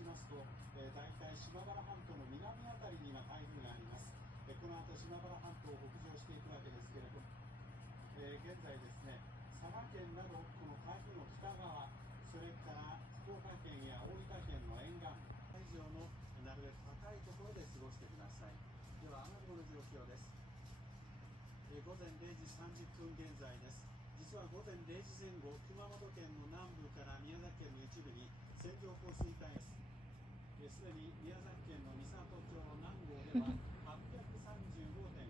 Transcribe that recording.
しますと、大体島原半島の南あたりに今台風があります。この後島原半島を北上していくわけですけれども、現在ですね、佐賀県などこの台風の北側、それから福岡県や大分県の沿岸以上のなるべく高いところで過ごしてください。では雨雲の状況です。午前0時30分現在です。実は午前0時前後、熊本県の南部から宮崎県の一部に線状降水帯です。すでに宮崎県の美郷町南郷では835.5